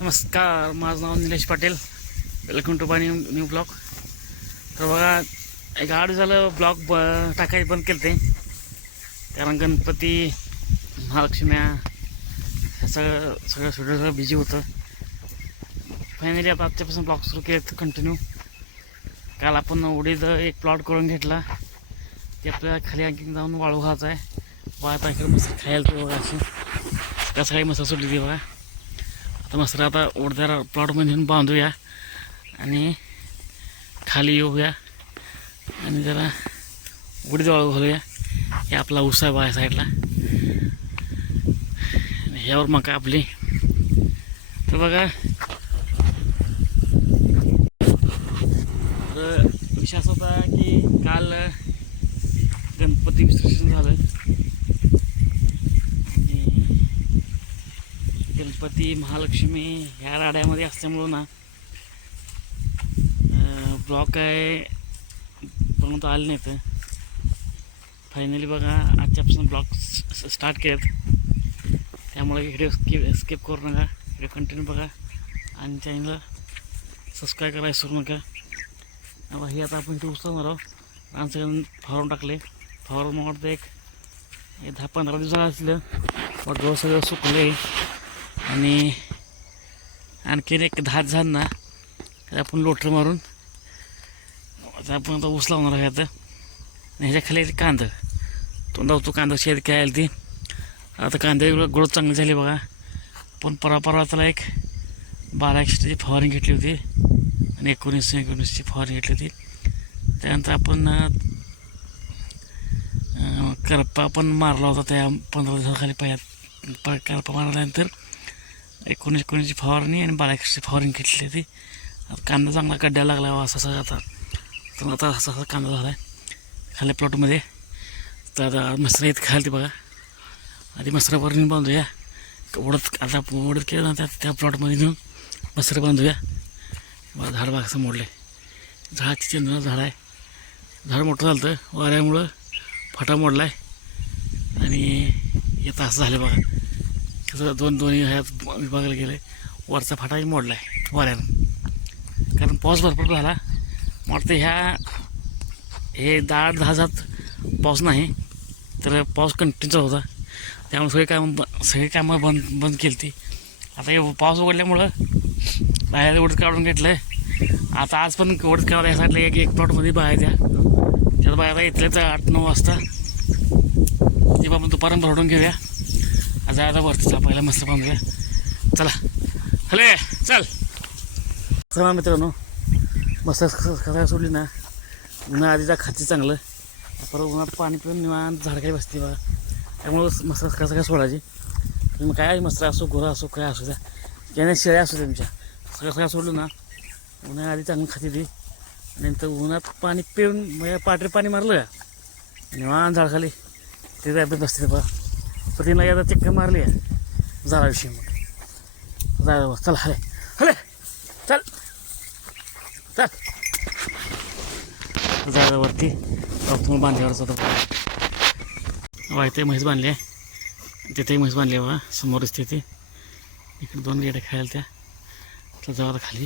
नमस्कार माझं नाव Nilesh Patil. Welcome to by new new blog तर बघा एक आठ झालं ब्लॉग ब टाकायचं बंद केलं ते कारण गणपती महालक्ष्म्या हे सगळं सगळं सगळं बिझी होतं. फायनली आता आजच्यापासून ब्लॉग सुरू केले कंटिन्यू काल आपण उडीद एक प्लॉट करून घेतला. ते आपल्याला खाली आणखी जाऊन वाळू घालायचा आहे. बघा आता मस्त खायला ते बघा अशी. त्या काही मस्त सुटली ती बघा. तर मस्त आता उडद्या प्लॉटमध्ये नेऊन बांधूया आणि खाली येऊया. आणि जरा उडीजवळ घालूया. हे आपला ऊस आहे साईडला ह्यावर मका आपली. तर बघा. तर विश्वास होता की काल गणपती विसर्जन झालं आणि गणपती महालक्ष्मी ह्या राड्यामध्ये असल्यामुळं ना ब्लॉक आहे पर्यंत आले नाहीत. फायनली बघा आजच्यापासून ब्लॉक स्टार्ट केलेत. त्यामुळे व्हिडिओ स्किप स्किप करू नका. व्हिडिओ कंटिन्यू बघा. आणि चॅनलला सबस्क्राईब करायला विसरू नका. आता हे आता आपण इथे उचलणार आहोत. आणि सगळं टाकले. फॉर्म वाटतं एक. दहा पंधरा दिवसाला असलं. वाटतं सगळं सुकले आणि आणखीन एक दहा झाड ना आपण लोटर मारून आपण आता ऊस लावणार आहे आता. आणि ह्याच्या खाली कांदा. तो लावतो कांदा शेत काय आली ती आता कांदे गोळ चांगली झाली बघा. पण परवा परवा त्याला एक बारा एकशेची फवारणी घेतली होती. आणि एकोणीस एकोणीसची फवारणी घेतली होती. त्यानंतर आपण करपा पण मारला होता त्या पंधरा दिवसाखाली पायात. प- करपा मारल्यानंतर एकोणीस एकोणीसची फवारणी आणि बारा एकशेची फवारणी घेतली होती आता कांदा चांगला कड्ड्याला लागला असा असा आता. तर आता असा असा कांदा झाला आहे खाली प्लॉटमध्ये. तर आता मसरा येत खाली बघा. आधी मसरावरून बांधूया. ओढत आता ओढत केलं ना त्या त्या प्लॉटमध्ये नेऊन मसरं बांधूया. बघा झाड बघा असं मोडलं. आहे झाडाची चंद्र झाड आहे. झाड मोठं झालं तर वाऱ्यामुळं फाटा मोडला आहे आणि येतं असं झालं बघा. कसं दोन दोन्ही ह्यात विभागाला गेले. वरचा फाटाही मोडला आहे वाऱ्यानं. कारण पाऊस भरपूर झाला वाटतं ह्या हे दहा दहा हजार पाऊस नाही तर पाऊस कंटिन्यू होता. त्यामुळे सगळे कामं ब सगळी कामं बंद बंद केली ती आता हे पाऊस उघडल्यामुळं बाहेर उडत काढून घेतलं आता आज पण उडत काढायला या एक एक प्लॉटमध्ये बाहेर द्या त्यात बाहेर इथल्याच आठ नऊ वाजता. ते आपण दुपारून भरडून घेऊया. जायचा आता वरती पहिला मस्त पाहूया चला. हले चल. चला मित्रांनो मस्त कसा सोडली ना. उन्हा आधीचा खाते चांगलं. परत उन्हात पाणी पिऊन निवांत झाडखाली बसते बा. त्यामुळं मस्त कसं काय सोडायची. तुम्ही काय मस्त असो गोरा असो काय असू द्या. ज्याने शेळ्या असू द्या तुमच्या. सगळं सगळं सोडलं ना उन्हाळ्या आधी चांगली खाती ती. आणि नंतर उन्हात पाणी पिऊन म्हणजे पाटरी पाणी मारलं का? निवांत झाडखाली. ते काय बसते बा. पण तिला एकदा चक्कर मारली. आहे झाला विषय मग. जा चल हले. हले चल. चल. जागावरती तुम्ही बांधल्यावरच होतं वा इथे म्हैस बांधली आहे. तिथेही म्हैस बांधली आहे समोर समोरच तिथे. इकडे दोन गेटे खायला त्या. तर जाऊ आता खाली.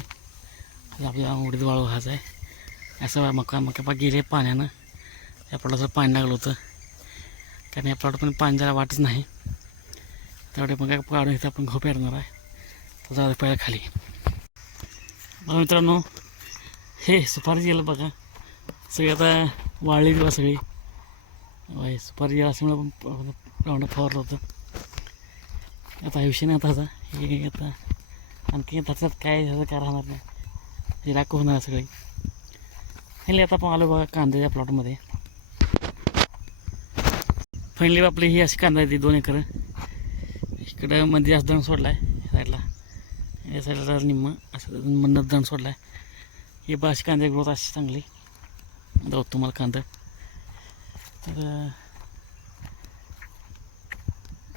आपल्या आपल्याला उडीद वाळू घायचा आहे. असं मका मका पा गेले पाण्यानं. या प्लॉटला पाणी लागलं होतं. कारण या पण पाणी जायला वाटच नाही. तेवढे मग काढून इथं आपण घोप येणार आहे. तर जाऊ पहिला खाली. बघा मित्रांनो हे सुपारी गेलं बघा. सगळी आता वाळली बघा सगळी. बाई सुपारी गेला असल्यामुळे आपण राऊंड फवारलं होतं. आता आयुष्य नाही आता आता. हे आता? आणखी त्याच्यात काय झालं काय राहणार नाही. हे राखू होणार सगळी. हे आता आपण आलो बघा कांद्याच्या प्लॉटमध्ये फायनली आपली ही अशी कांदा येते दोन एकर. इकडं मध्ये असं दण सोडला आहे साईडला या साईडला निम्म असं मधनं दण सोडला आहे ही बा अशी कांदा ग्रोथ अशी चांगली. जाऊ तुम्हाला कांदा. तर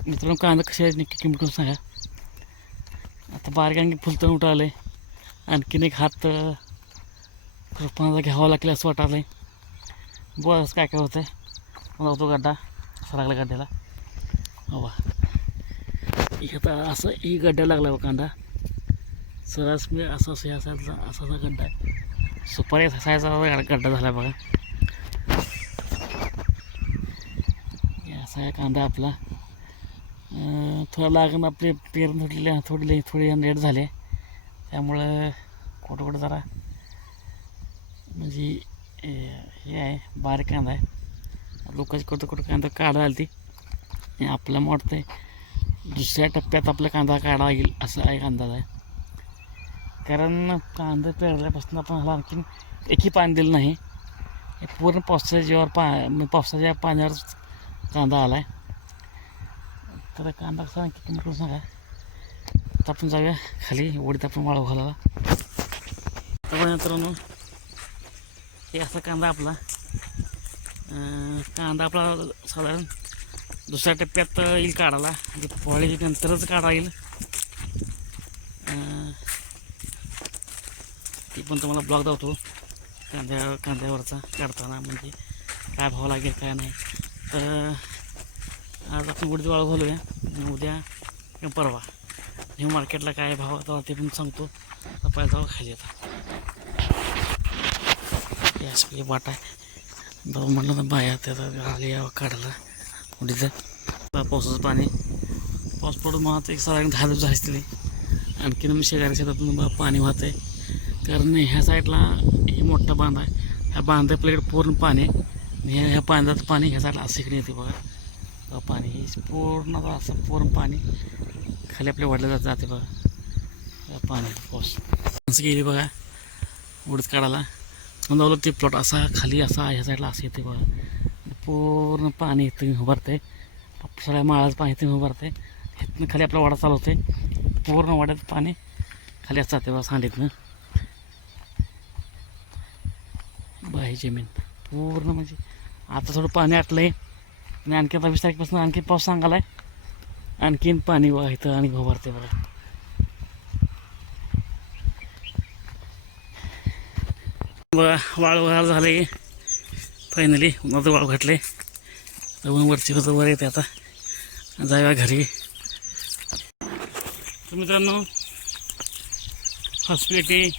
मित्रांनो कांदा कशा आहेत नक्की किंमत करून सांगा. आता बारीक आणखी फुलतण उठं आलं आहे आणखीन एक हात पाण्याचा घ्यावा लागेल असं वाटायलं आहे बघ असं काय काय होतं आहे मला होतो गड्डा. कसा लागला गड्ड्याला हवा एक आता असं ही गड्डा लागला बा कांदा. सरस मी असं असं असायचा असा असा गड्डा आहे. सुपारी असायचा गड्डा झाला बघा. असा आहे कांदा आपला. थोडा लागण आपले पेरून थोडी थोडले थोडी लेट झाले. त्यामुळं कुठं कुठं जरा म्हणजे हे आहे बारीक कांदा आहे. लोकांची कुठं कुठं कांदा काढा आली ती आणि आपला वाटतंय दुसऱ्या टप्प्यात आपला कांदा काढा येईल असं एक अंदाज आहे. कारण कांदा पेरल्यापासून आपण ह्याला आणखीन एकही पाणी दिलं नाही. हे पूर्ण म्हणजे पावसाच्या पा पावसाच्या पाण्यावर कांदा आला आहे तर कांदा कसा आणखी कमी करू सांगा? तर आपण जाऊया खाली ओढीत आपण वाळू घालायला. तर मित्रांनो हे असा कांदा आपला कांदा आपला साधारण दुसऱ्या टप्प्यात येईल काढायला. म्हणजे पोळीच्या नंतरच काढा येईल. ती पण तुम्हाला ब्लॉग दावतो कांद्या कांद्यावरचा काढताना म्हणजे काय भाव लागेल काय नाही. तर आज आपण उडीद वाळ घालूया. आणि उद्या किंवा परवा. न्यू मार्केटला काय भाव आता ते पण सांगतो. तर पहिला जाऊ खाली आता वाट आहे. बाबा म्हटलं तर बाया त्याचा आले यावं काढला कुठे पावसाचं पाणी. पाऊस पडून मग एक साधारण दहा दिवस असतील. आणखीन मी शेजारी शेतातून बा पाणी वाहत आहे. कारण ह्या साईडला हे मोठा बांध आहे. ह्या बांधा आपल्याकडे पूर्ण पाणी आहे. आणि ह्या ह्या बांधाचं पाणी ह्या साईडला असं इकडे येते बघा. पाणी हे पूर्ण असं पूर्ण पाणी खाली आपल्या वाढलं जात जाते बघा पाणी पाऊस. गेली बघा. उडत काढायला. मंदावलं ते प्लॉट असा खाली असा ह्या साईडला असं येते बघा. पूर्ण पाणी इथं उभारते सगळ्या माळाचं पाणी इथं उभारते इथनं खाली आपला वाडा चालवते पूर्ण वाड्यात पाणी खाली असं जाते बघा सांडीतनं. बाही जमीन. पूर्ण म्हणजे आता थोडं पाणी आटलं आहे आणि आणखी आता वीस तारखेपासून आणखी पाऊस सांगायला आहे आणखीन पाणी बघा इथं आणि उभारते बघा. बघा वाळू झाले फायनली उन्हाचं वाळू घातले तर ऊन वरची होतं वर येते आता. जाऊया घरी. तर मित्रांनो हॉस्पिटल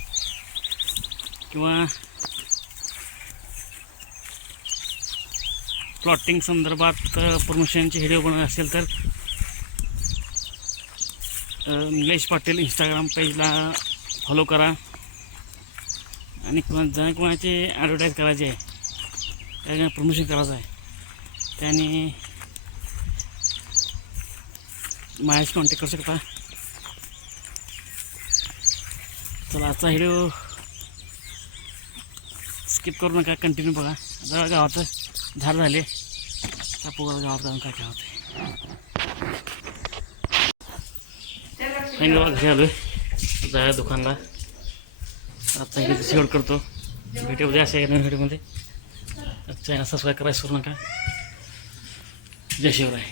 किंवा प्लॉटिंग संदर्भात प्रमोशनचे व्हिडिओ बनवत असेल तर निलेश पाटील इंस्टाग्राम पेजला फॉलो करा. आणि कोणा जर कोणाचे ॲडव्हर्टाईज करायचे आहे त्याने प्रमोशन करायचं आहे त्याने माझ्याशी कॉन्टॅक्ट करू शकता. चला आजचा व्हिडिओ स्किप करू नका कंटिन्यू बघा. आता गावाचं झाड झाले. आपल्याला गावात जाऊन काय काय होते बाबा घरी आलो दुकानला. आता इथे शेवट करतो. भेटू उद्या अशा नवीन व्हिडिओमध्ये चॅनल सबस्क्राईब करायला विसरू नका. जय शिवराय.